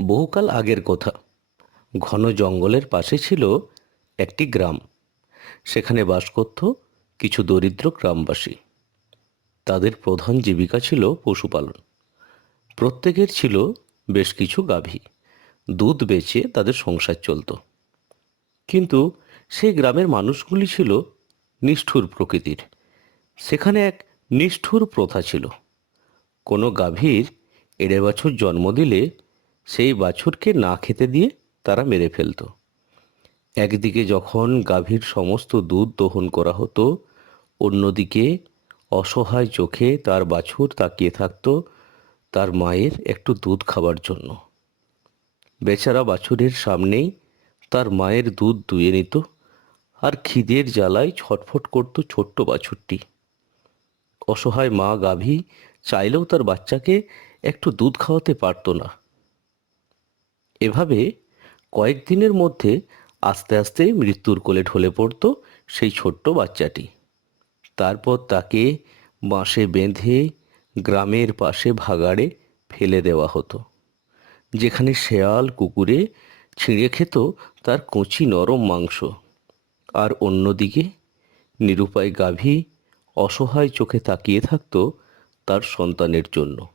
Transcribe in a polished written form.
বহুকাল আগের কথা। ঘন জঙ্গলের পাশে ছিল একটি গ্রাম। সেখানে বাস করত কিছু দরিদ্র গ্রামবাসী। তাদের প্রধান জীবিকা ছিল পশুপালন। প্রত্যেকের ছিল বেশ কিছু গাভী। দুধ বেচে তাদের সংসার চলত। কিন্তু সেই গ্রামের মানুষগুলি ছিল নিষ্ঠুর প্রকৃতির। সেখানে এক নিষ্ঠুর প্রথা ছিল। কোনো গাভীর এড়ে বাছুর জন্ম দিলে সেই বাছুরকে না খেতে দিয়ে তারা মেরে ফেলত। একদিকে যখন গাভীর সমস্ত দুধ দহন করা হতো, অন্যদিকে অসহায় চোখে তার বাছুর তাকিয়ে থাকত তার মায়ের একটু দুধ খাবার জন্য। বেচারা বাছুরের সামনেই তার মায়ের দুধ দুয়ে নিত, আর খিদের জ্বালায় ছটফট করত ছোট্ট বাছুরটি। অসহায় মা গাভী চাইলেও তার বাচ্চাকে একটু দুধ খাওয়াতে পারত না। এভাবে কয়েকদিনের মধ্যে আস্তে আস্তে মৃত্যুর কোলে ঢলে পড়ত সেই ছোট্ট বাচ্চাটি। তারপর তাকে বাঁশে বেঁধে গ্রামের পাশে ভাগাড়ে ফেলে দেওয়া হতো, যেখানে শেয়াল কুকুরে ছিঁড়ে খেত তার কচি নরম মাংস। আর অন্যদিকে নিরুপায় গাভী অসহায় চোখে তাকিয়ে থাকত তার সন্তানের জন্য।